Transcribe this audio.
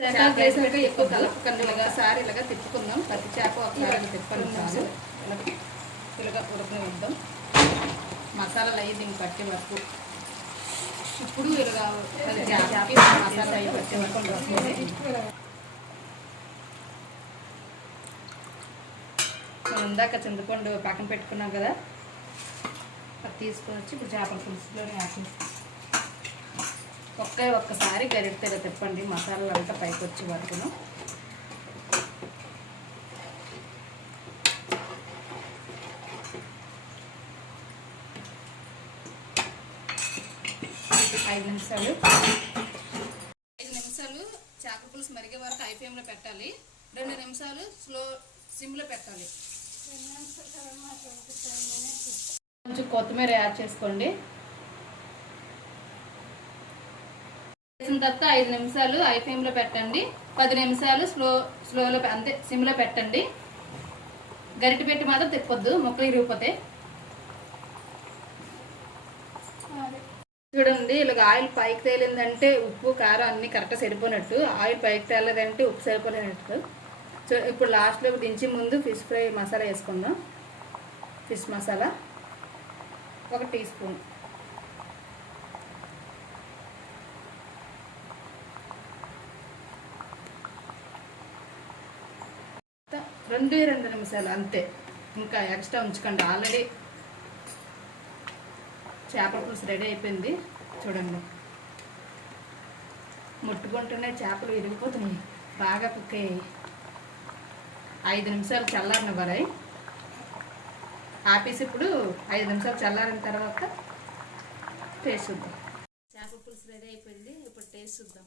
వేసాక ఎక్కువ కలపకండి, ఇలాగసారి ఇలాగ తిప్పుకుందాం. ప్రతి చేప ఒకసారి తిప్పండి చాలు. ఇలాగ ఉడకనిద్దాం. మసాలాలు అయ్యి దీన్ని పట్టే వరకు. ఇప్పుడు ఇలాగ చేపకి మసాలా అయ్యి పట్టే వరకు వస్తుంది. మనం ఇందాక చింతపండు పక్కన పెట్టుకున్నాం కదా, అది తీసుకొని వచ్చి ఇప్పుడు చేపల పులుసులోనే వేసేసి ఒక్కసారి గరిటెలో తిప్పండి. మసాలాలు అంతా పైకి వచ్చే వరకును. ఐదు నిమిషాలు చేపల పులుసు మరిగే వరకు హై ఫ్లేమ్లో పెట్టాలి. 2 నిమిషాలు సిమ్లో పెట్టాలి. కొంచెం కొత్తిమీర యాడ్ చేసుకోండి. చేసిన తర్వాత 5 నిమిషాలు హై ఫ్లేమ్లో పెట్టండి. 10 నిమిషాలు స్లోలో అంతే సిమ్లో పెట్టండి. గరిటె పెట్టి మాత్రం తిప్పొద్దు, ముక్కలు ఇరిగిపోతాయి. చూడండి, ఇలాగ ఆయిల్ పైకి తేలిందంటే ఉప్పు కారం అన్నీ కరెక్ట్గా సరిపోయినట్టు. ఆయిల్ పైకి తేలేదంటే ఉప్పు సరిపోలేనట్టు. సో ఇప్పుడు లాస్ట్లో దించి ముందు ఫిష్ ఫ్రై మసాలా వేసుకుందాం. Fish masala 1 teaspoon. రెండే 2 నిమిషాలు అంతే, ఇంకా ఎక్స్ట్రా ఉంచుకోండి. ఆల్రెడీ చేపల పులుసు రెడీ అయిపోయింది. చూడండి, ముట్టుకుంటూనే చేపలు విరిగిపోతున్నాయి. బాగా కుక్ అయ్యాయి. 5 నిమిషాలు చల్లారనివ్వాలి. ఆపేసి ఇప్పుడు 5 నిమిషాలు చల్లారిన తర్వాత టేస్ట్ చూద్దాం. చేపల పులుసు రెడీ అయిపోయింది. ఇప్పుడు టేస్ట్ చూద్దాం.